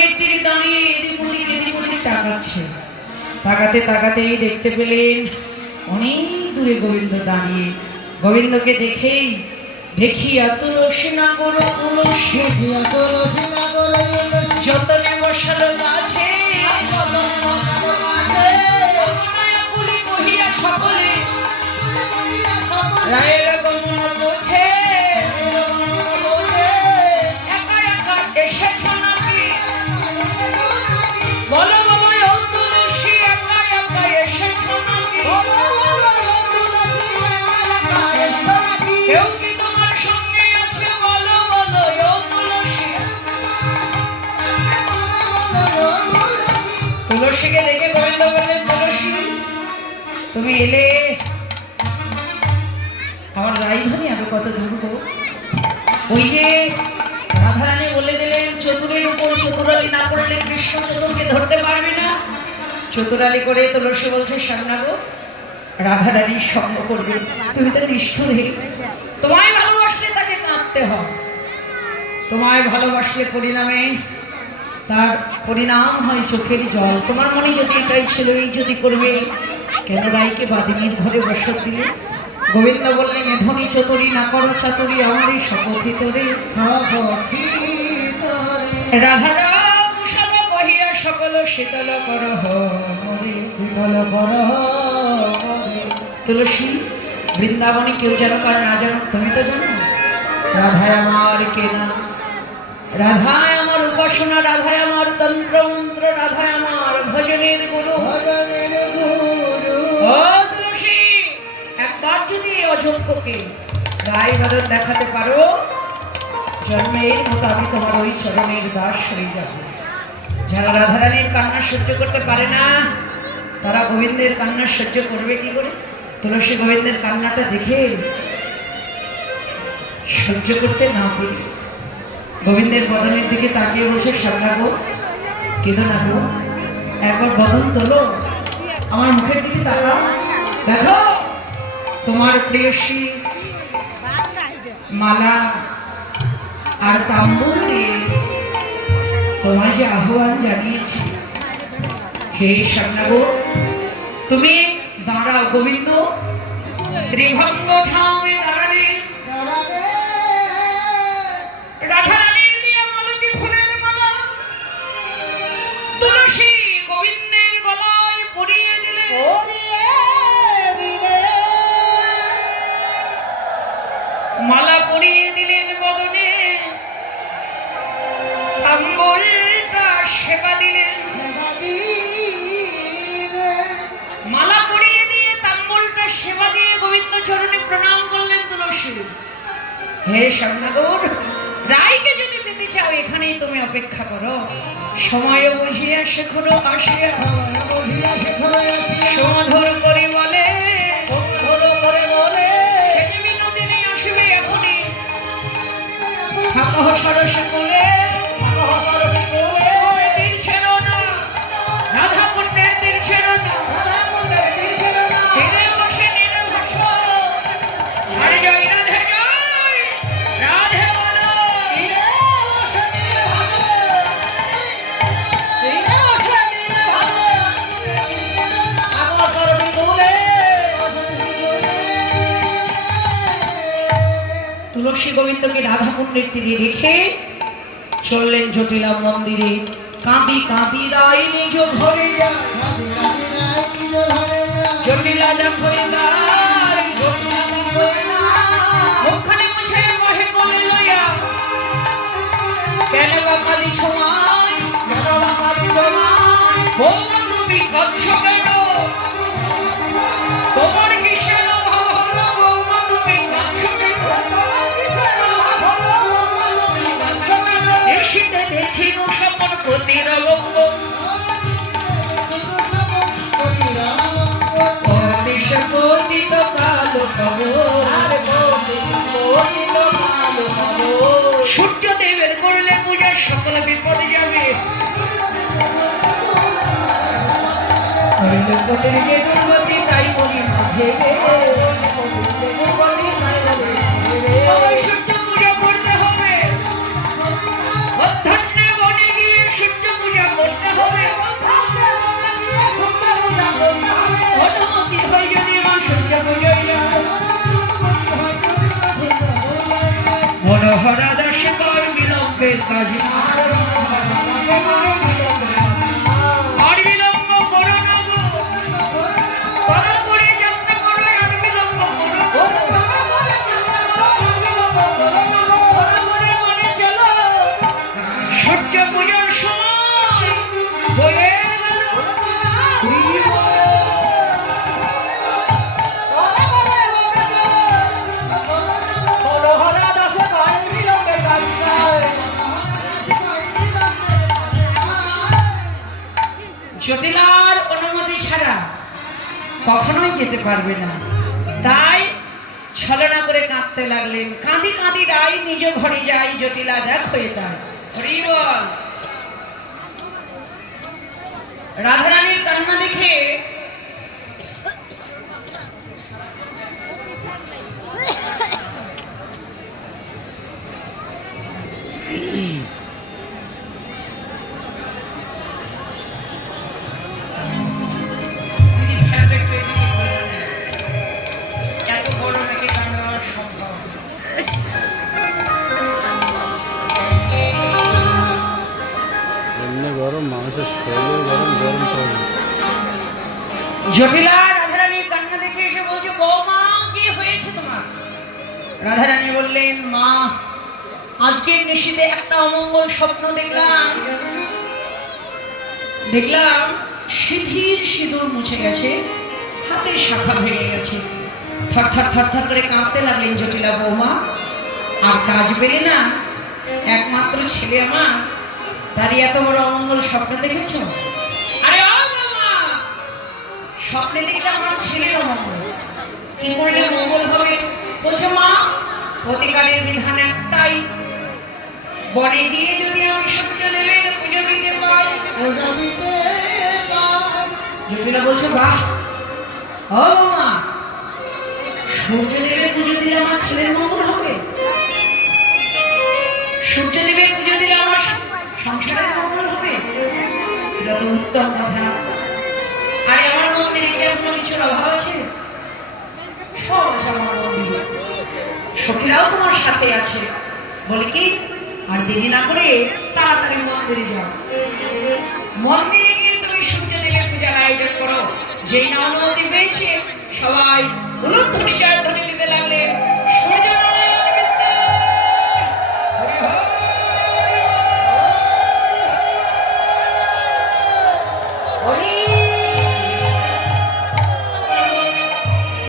পুণ্যের তীরে দাঁড়িয়ে এদিক ওদিক তাকাচ্ছে। তাকাতে তাকাতেই দেখতে পেলেন অনেক দূরে গোবিন্দ দাঁড়িয়ে। গোবিন্দকে দেখেই দেখিয়া তুলসী নাগর তুলসী যতনে বসালো গাছে সকলে রায়ের গমন বোঝে একা একা এসেছ নাকি বলো বলো তুলসী একা একা এসেছ নাকি কেউ কি তোমার সঙ্গে আছে বলো বলো তুলসী। তুলসীকে দেখে গোবিন্দ বললেন তুলসী তুমি এলে আমার রাইধনী আমি কত দুর্গ। ওই যে রাধারানী বলে দিলেন চতুরের উপর চতুরালি না করলে কৃষ্ণ চতুরকে ধরতে পারবে না। চতুরালি করে তুলসী বলছে সামনাগো রাধারানীর সঙ্গ করবে। তুমি তো নিষ্ঠুর হে, তোমায় ভালোবাসলে তাকে কাঁদতে হয়, তোমায় ভালোবাসলে পরিণামে তার পরিণাম হয় চোখের জল। তোমার মনে যদি এটাই ছিল এই যদি করবে কেন রাইকে বাদিনীর ঘরে বসত দিলে। গোবিন্দ বললেন এধনী চতুরি না করো চাতুরি আমারই শপথি তোরে রাধারাম সব কহিয়া সকল শীতল করহ তুলসী বৃন্দাবনে কেউ যেন কার না জানো তুমি তো জানো রাধায় আমার কেনা, রাধায় আমার উপাসনা, রাধায় আমার তন্ত্র মন্ত্র, রাধায় আমার ভজনের গুরু। একবার যদি অযোগ্যকে গায়ে বাদর দেখাতে পারো জন্মের মতো আমি তোমার ওই চরণের দাস হয়ে যাব। যারা রাধারানীর কান্না সহ্য করতে পারে না তারা গোবিন্দের কান্না সহ্য করবে কি করে? তুলসী গোবিন্দের কান্নাটা দেখে সহ্য করতে না পেরে গোবিন্দের বদনের দিকে তাকিয়ে বলছে সামনাগো কেঁদো না গো, একবার বদন তোলো, আমার মুখের দিকে তাকাও, দেখো তোমার প্রেয়সী মালা আর তাম্বুল দিয়ে তোমার যে আহ্বান জানিয়েছি। হে সামনাগো তুমি দাঁড়াও, গোবিন্দ ত্রিভঙ্গ ঠাঁয়ে দাঁড়ালে রাধারানীর দিয়ে মালতী ফুলের মালা তুলসী গোবিন্দের গলায় পরিয়ে দিলে। মালা পরিয়ে দিলেন বদনে, তাম্বুলটা সেবা দিলেন। মালা পরিয়ে দিয়ে তাম্বুলটা সেবা দিয়ে গোবিন্দ চরণে প্রণাম করলেন তুলসী। হে সামনাগর রাইকে যদি দিতে চাও এখানেই তুমি অপেক্ষা করো, সময় বুঝিয়া শেখরো আসিয়া সমাধর করে বলে সরস করে তীর ছিল না রাধা কুণ্ডের তীর ছিল না তীরে বসে নীল ভাষ আর জয় রাধে জয় রাধে বলো তুলসী গোবিন্দকে রাধা কুণ্ডের তীরে রেখে চললেন জটিলা মন্দিরে। কাঁদি কাঁদি রাই নিজ ঘরে জটিলা যখন মুখখানে মুছে মহে কোলে লইয়া কেন বা কালি ছোঁয়ায় বৌমা তুমি কাঁদছ কেন তোমার কিসের অভাব হলো বৌমা তুমি কাঁদছ কেন দেখিতে দেখিল সপন পতির অবঙ্গ পতিত কালো সূর্যদেবের করলে পূজার সকল বিপদ যাবে। দুর্গতি তাই বলি সূর্য পূজা করতে হবে। অধ্যক্ষে বনে গিয়ে সূর্য কাজ না। আর বিলম্ব করো না গো, তাড়াতাড়ি যাত্রা করো, আর বিলম্ব করো না। তাড়াতাড়ি মনে চলো, সূর্য পূজার সময় হয়ে গেল। জটিলার অনুমতি ছাড়া কখনোই যেতে পারবে না, তাই ছলনা করে কাঁদতে লাগলেন। কাঁদি কাঁদি রাই নিজ ঘরে যাই, জটিলা দেখ হয়ে তার। হরি বল। রাধারানীর কান্না দেখে এত বড় নাকি কান্না সম্ভব? গরম মানুষের শরীরে গরম গরম পড়ে। জটিলা রাধারানীর কান্না দেখে এসে বলছে, বৌমা কি হয়েছে তোমার? রাধারানী বললেন, মা আজকের নিশীথে একটা অমঙ্গল স্বপ্ন দেখলাম সিঁথির সিঁদুর মুছে গেছে, হাতের শাখা ভেঙে গেছে। থরথর থরথর করে কাঁদতে লাগলেন জটিলা বৌমা। আর কাজ পেলে না, একমাত্র ছেলে আমার, তারই এত বড় অমঙ্গল স্বপ্ন দেখেছ? আরে ও বৌমা, স্বপ্নে দেখলে আমার ছেলের অমঙ্গল, কি করলে মঙ্গল হবে? বলছে, মা অতিকালের বিধান একটাই, বনে গিয়ে যদি আমি সূর্যদেবের পুজো দিতে পাই। জটিলা বলছে, বাহ, ও মা, সূর্যদেবের পুজো দিলে আমার ছেলের মঙ্গল হবে? সূর্যদেবের পুজো দিলে আমার সংসারের মঙ্গল হবে? এটা তো উত্তম কথা। আর আমার মন্দিরে কি এখনো কিছুর অভাব আছে? সব আছে আমার মন্দিরে, সখীরাও তোমার সাথে আছে। বলে কি, আর দেরি না করে তাড়াতাড়ি মন্দিরে যাও। মন্দিরে গিয়ে তুমি সূর্যদেবের পূজার আয়োজন করো। যেই না অনুমতি পেয়েছে, সবাই উলুধ্বনি জয়ধ্বনি দিতে লাগলে। হরি